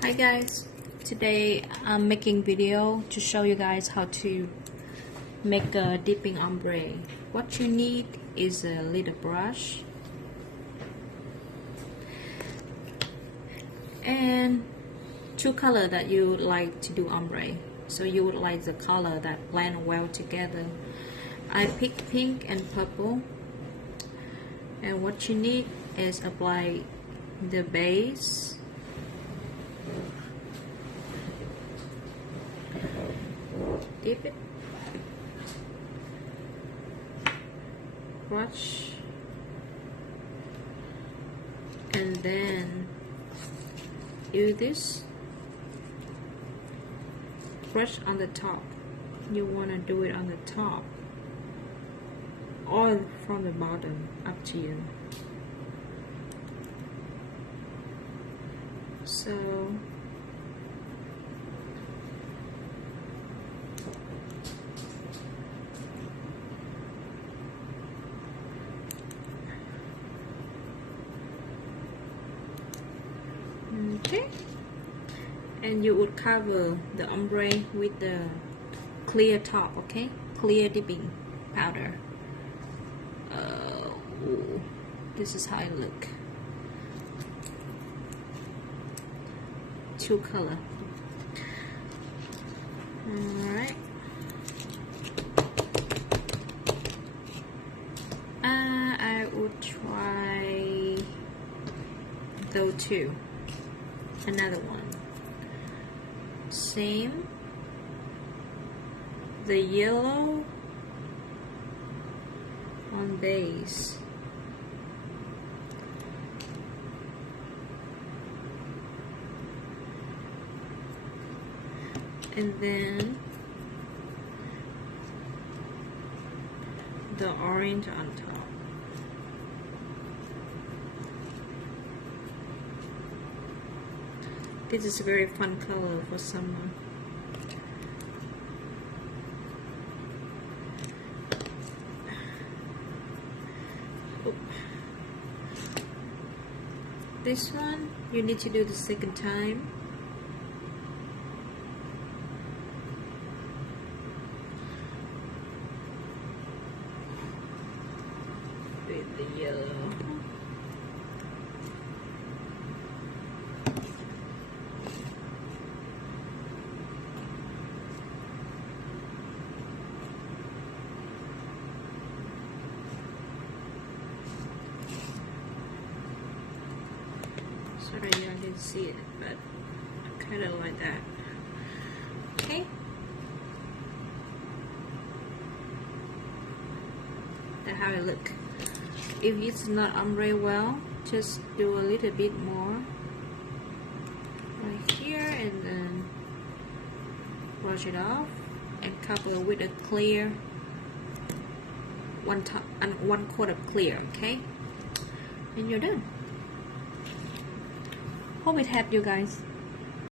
Hi guys, today I'm making video to show you guys how to make a dipping ombre. What you need is a little brush and two color that you would like to do ombre. So you would like the color that blend well together. I picked pink and purple, and what you need is apply the base, dip it, brush, and then use this brush on the top. You want to do it on the top or from the bottom, up to you. So okay, and you would cover the ombre with the clear top, okay, clear dipping powder. This is how it look. Two color. Alright. I would try those two. Another one. Same. The yellow on base. And then the orange on top. This is a very fun color for summer. This one you need to do the second time. With the yellow. Sorry, I didn't see it, but I kind of like that. Okay. That's how it look. If it's not ombre well, just do a little bit more right here, and then brush it off and cover with a clear one quart of clear. Okay, and you're done. Hope it helped you guys.